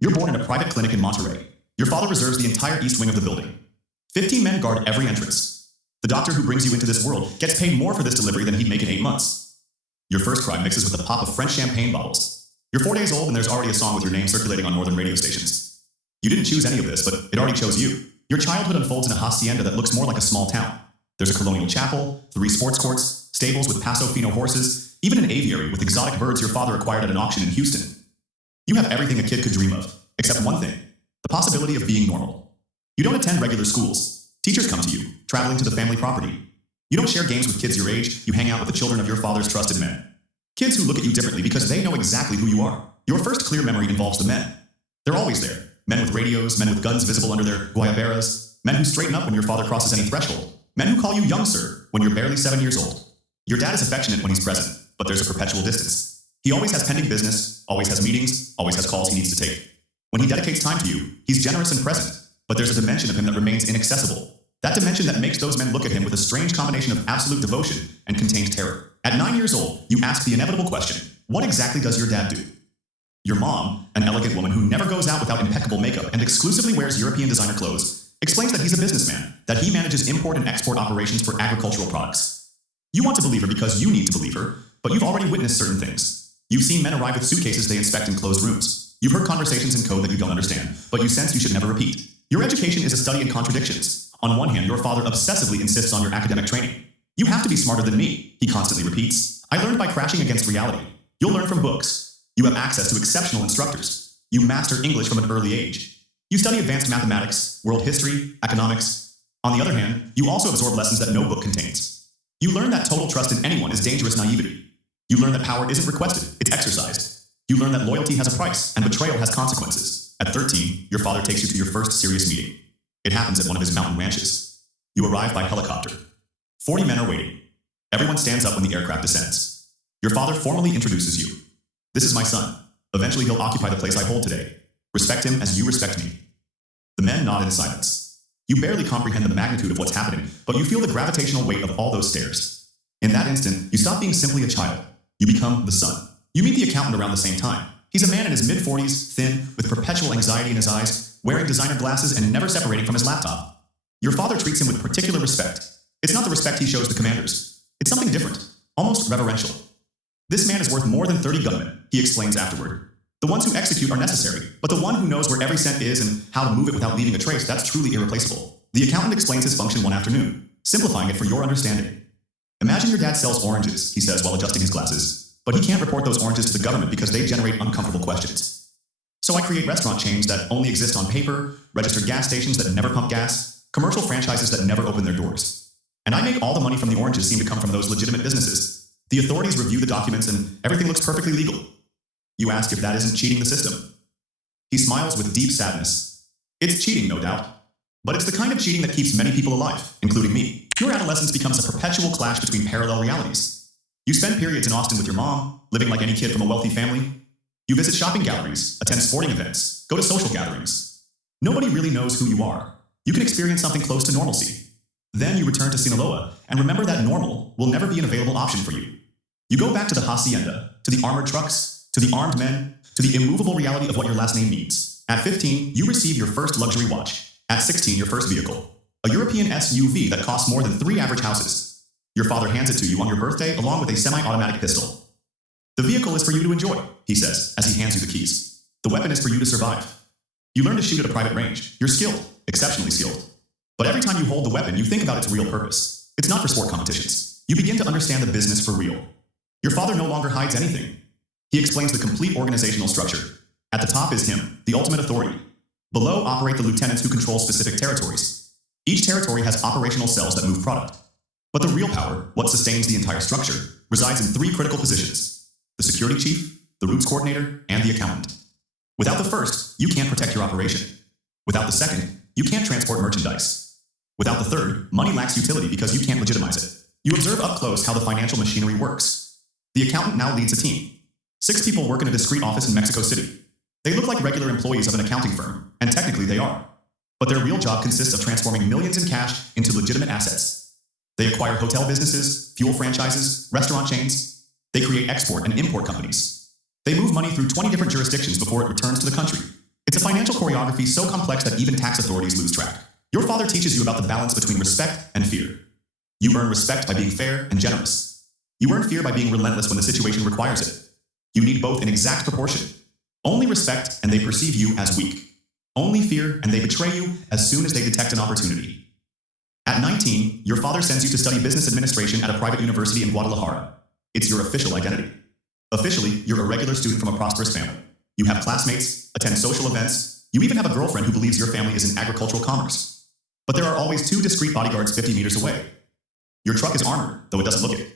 You're born in a private clinic in Monterey. Your father reserves the entire east wing of the building. 15 men guard every entrance. The doctor who brings you into this world gets paid more for this delivery than he'd make in 8 months. Your first crime mixes with a pop of French champagne bottles. You're 4 days old and there's already a song with your name circulating on northern radio stations. You didn't choose any of this, but it already chose you. Your childhood unfolds in a hacienda that looks more like a small town. There's a colonial chapel, 3 sports courts, stables with Paso Fino horses, even an aviary with exotic birds your father acquired at an auction in Houston. You have everything a kid could dream of, except one thing, the possibility of being normal. You don't attend regular schools. Teachers come to you, traveling to the family property. You don't share games with kids your age, you hang out with the children of your father's trusted men. Kids who look at you differently because they know exactly who you are. Your first clear memory involves the men. They're always there. Men with radios, men with guns visible under their guayaberas, men who straighten up when your father crosses any threshold, men who call you young sir when you're barely 7 years old. Your dad is affectionate when he's present, but there's a perpetual distance. He always has pending business, always has meetings, always has calls he needs to take. When he dedicates time to you, he's generous and present, but there's a dimension of him that remains inaccessible. That dimension that makes those men look at him with a strange combination of absolute devotion and contained terror. At 9 years old, you ask the inevitable question, what exactly does your dad do? Your mom, an elegant woman who never goes out without impeccable makeup and exclusively wears European designer clothes, explains that he's a businessman, that he manages import and export operations for agricultural products. You want to believe her because you need to believe her, but you've already witnessed certain things. You've seen men arrive with suitcases they inspect in closed rooms. You've heard conversations in code that you don't understand, but you sense you should never repeat. Your education is a study in contradictions. On one hand, your father obsessively insists on your academic training. You have to be smarter than me, he constantly repeats. I learned by crashing against reality. You'll learn from books. You have access to exceptional instructors. You master English from an early age. You study advanced mathematics, world history, economics. On the other hand, you also absorb lessons that no book contains. You learn that total trust in anyone is dangerous naivety. You learn that power isn't requested, it's exercised. You learn that loyalty has a price and betrayal has consequences. At 13, your father takes you to your first serious meeting. It happens at one of his mountain ranches. You arrive by helicopter. 40 men are waiting. Everyone stands up when the aircraft descends. Your father formally introduces you. This is my son. Eventually he'll occupy the place I hold today. Respect him as you respect me. The men nod in silence. You barely comprehend the magnitude of what's happening, but you feel the gravitational weight of all those stares. In that instant, you stop being simply a child. You become the son. You meet the accountant around the same time. He's a man in his mid-40s, thin, with perpetual anxiety in his eyes, wearing designer glasses and never separating from his laptop. Your father treats him with particular respect. It's not the respect he shows the commanders. It's something different, almost reverential. This man is worth more than 30 gunmen, he explains afterward. The ones who execute are necessary, but the one who knows where every cent is and how to move it without leaving a trace, that's truly irreplaceable. The accountant explains his function one afternoon, simplifying it for your understanding. Imagine your dad sells oranges, he says while adjusting his glasses, but he can't report those oranges to the government because they generate uncomfortable questions. So I create restaurant chains that only exist on paper, registered gas stations that never pump gas, commercial franchises that never open their doors. And I make all the money from the oranges seem to come from those legitimate businesses. The authorities review the documents and everything looks perfectly legal. You ask if that isn't cheating the system. He smiles with deep sadness. It's cheating, no doubt. But it's the kind of cheating that keeps many people alive, including me. Your adolescence becomes a perpetual clash between parallel realities. You spend periods in Austin with your mom, living like any kid from a wealthy family. You visit shopping galleries, attend sporting events, go to social gatherings. Nobody really knows who you are. You can experience something close to normalcy. Then you return to Sinaloa, and remember that normal will never be an available option for you. You go back to the hacienda, to the armored trucks, to the armed men, to the immovable reality of what your last name means. At 15, you receive your first luxury watch. At 16, your first vehicle. A European SUV that costs more than 3 average houses. Your father hands it to you on your birthday along with a semi-automatic pistol. The vehicle is for you to enjoy, he says, as he hands you the keys. The weapon is for you to survive. You learn to shoot at a private range. You're skilled, exceptionally skilled. But every time you hold the weapon, you think about its real purpose. It's not for sport competitions. You begin to understand the business for real. Your father no longer hides anything. He explains the complete organizational structure. At the top is him, the ultimate authority. Below operate the lieutenants who control specific territories. Each territory has operational cells that move product. But the real power, what sustains the entire structure, resides in 3 critical positions: the security chief, the routes coordinator, and the accountant. Without the first, you can't protect your operation. Without the second, you can't transport merchandise. Without the third, money lacks utility because you can't legitimize it. You observe up close how the financial machinery works. The accountant now leads a team. 6 people work in a discreet office in Mexico City. They look like regular employees of an accounting firm, and technically they are. But their real job consists of transforming millions in cash into legitimate assets. They acquire hotel businesses, fuel franchises, restaurant chains. They create export and import companies. They move money through 20 different jurisdictions before it returns to the country. It's It's a financial choreography so complex that even tax authorities lose track. Your father teaches you about the balance between respect and fear. You earn respect by being fair and generous. You earn fear by being relentless when the situation requires it. You need both in exact proportion. Only respect and they perceive you as weak. Only fear and they betray you as soon as they detect an opportunity. At 19, your father sends you to study business administration at a private university in Guadalajara. It's your official identity. Officially, you're a regular student from a prosperous family. You have classmates, attend social events, you even have a girlfriend who believes your family is in agricultural commerce. But there are always 2 discreet bodyguards 50 meters away. Your truck is armored, though it doesn't look it.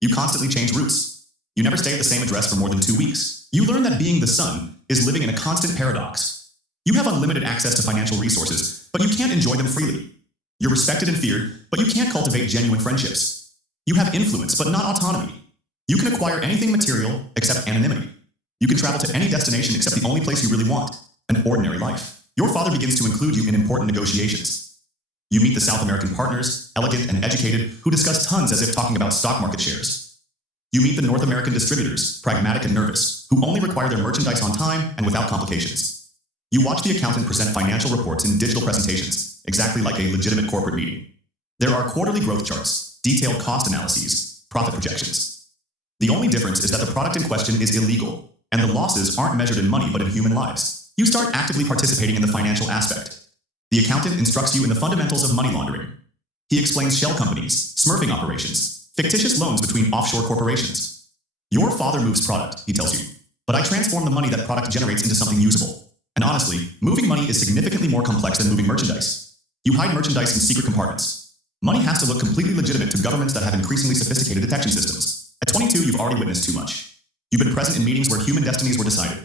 You constantly change routes. You never stay at the same address for more than 2 weeks. You learn that being the son is living in a constant paradox. You have unlimited access to financial resources, but you can't enjoy them freely. You're respected and feared, but you can't cultivate genuine friendships. You have influence, but not autonomy. You can acquire anything material except anonymity. You can travel to any destination except the only place you really want, an ordinary life. Your father begins to include you in important negotiations. You meet the South American partners, elegant and educated, who discuss tons as if talking about stock market shares. You meet the North American distributors, pragmatic and nervous, who only require their merchandise on time and without complications. You watch the accountant present financial reports in digital presentations, exactly like a legitimate corporate meeting. There are quarterly growth charts, detailed cost analyses, profit projections. The only difference is that the product in question is illegal, and the losses aren't measured in money but in human lives. You start actively participating in the financial aspect. The accountant instructs you in the fundamentals of money laundering. He explains shell companies, smurfing operations, fictitious loans between offshore corporations. Your father moves product, he tells you, but I transform the money that product generates into something usable. And honestly, moving money is significantly more complex than moving merchandise. You hide merchandise in secret compartments. Money has to look completely legitimate to governments that have increasingly sophisticated detection systems. At 22, you've already witnessed too much. You've been present in meetings where human destinies were decided.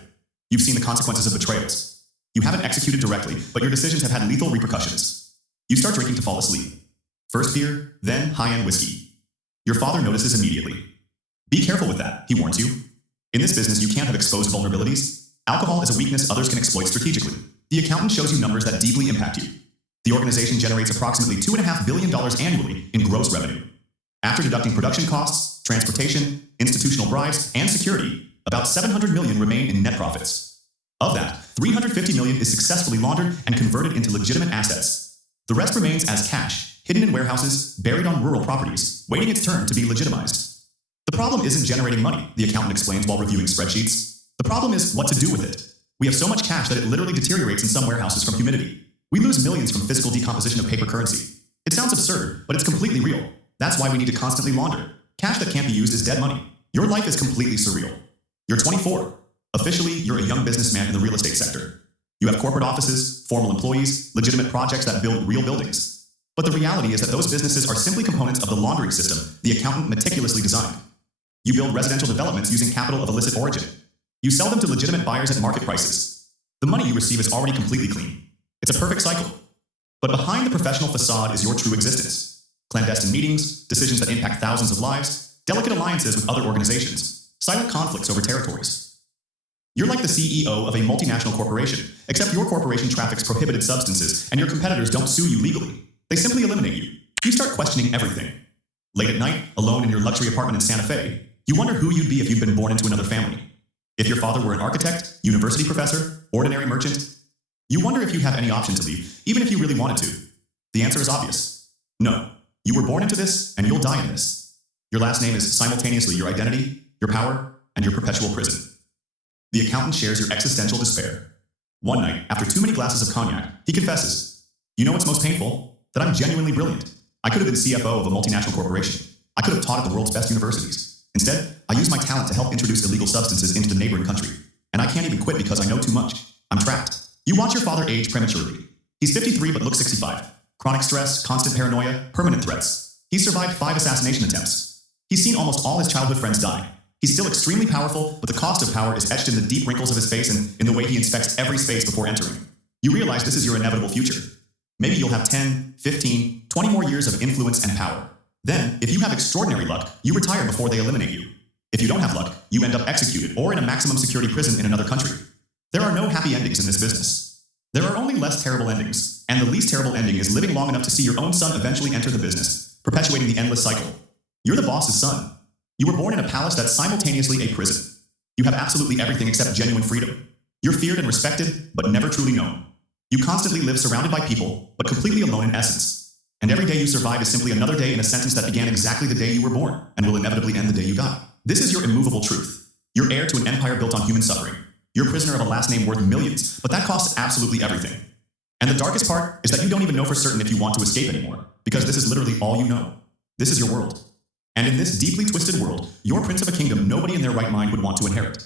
You've seen the consequences of betrayals. You haven't executed directly, but your decisions have had lethal repercussions. You start drinking to fall asleep. First beer, then high-end whiskey. Your father notices immediately. Be careful with that, he warns you. In this business, you can't have exposed vulnerabilities. Alcohol is a weakness others can exploit strategically. The accountant shows you numbers that deeply impact you. The organization generates approximately $2.5 billion annually in gross revenue. After deducting production costs, transportation, institutional bribes, and security, about $700 million remain in net profits. Of that, $350 million is successfully laundered and converted into legitimate assets. The rest remains as cash, hidden in warehouses, buried on rural properties, waiting its turn to be legitimized. The problem isn't generating money, the accountant explains while reviewing spreadsheets. The problem is what to do with it. We have so much cash that it literally deteriorates in some warehouses from humidity. We lose millions from physical decomposition of paper currency. It sounds absurd, but it's completely real. That's why we need to constantly launder. Cash that can't be used is dead money. Your life is completely surreal. You're 24. Officially, you're a young businessman in the real estate sector. You have corporate offices, formal employees, legitimate projects that build real buildings. But the reality is that those businesses are simply components of the laundering system the accountant meticulously designed. You build residential developments using capital of illicit origin. You sell them to legitimate buyers at market prices. The money you receive is already completely clean. It's a perfect cycle. But behind the professional facade is your true existence. Clandestine meetings, decisions that impact thousands of lives, delicate alliances with other organizations, silent conflicts over territories. You're like the CEO of a multinational corporation, except your corporation traffics prohibited substances and your competitors don't sue you legally. They simply eliminate you. You start questioning everything. Late at night, alone in your luxury apartment in Santa Fe, you wonder who you'd be if you'd been born into another family. If your father were an architect, university professor, ordinary merchant, you wonder if you have any option to leave, even if you really wanted to. The answer is obvious. No. You were born into this, and you'll die in this. Your last name is simultaneously your identity, your power, and your perpetual prison. The accountant shares your existential despair. One night, after too many glasses of cognac, he confesses, "You know what's most painful? That I'm genuinely brilliant. I could have been CFO of a multinational corporation. I could have taught at the world's best universities. Instead, I use my talent to help introduce illegal substances into the neighboring country. And I can't even quit because I know too much. I'm trapped." You watch your father age prematurely. He's 53 but looks 65. Chronic stress, constant paranoia, permanent threats. He's survived 5 assassination attempts. He's seen almost all his childhood friends die. He's still extremely powerful, but the cost of power is etched in the deep wrinkles of his face and in the way he inspects every space before entering. You realize this is your inevitable future. Maybe you'll have 10, 15, 20 more years of influence and power. Then, if you have extraordinary luck, you retire before they eliminate you. If you don't have luck, you end up executed or in a maximum security prison in another country. There are no happy endings in this business. There are only less terrible endings, and the least terrible ending is living long enough to see your own son eventually enter the business, perpetuating the endless cycle. You're the boss's son. You were born in a palace that's simultaneously a prison. You have absolutely everything except genuine freedom. You're feared and respected, but never truly known. You constantly live surrounded by people, but completely alone in essence. And every day you survive is simply another day in a sentence that began exactly the day you were born, and will inevitably end the day you die. This is your immovable truth. You're heir to an empire built on human suffering. You're a prisoner of a last name worth millions, but that costs absolutely everything. And the darkest part is that you don't even know for certain if you want to escape anymore, because this is literally all you know. This is your world. And in this deeply twisted world, you're prince of a kingdom nobody in their right mind would want to inherit.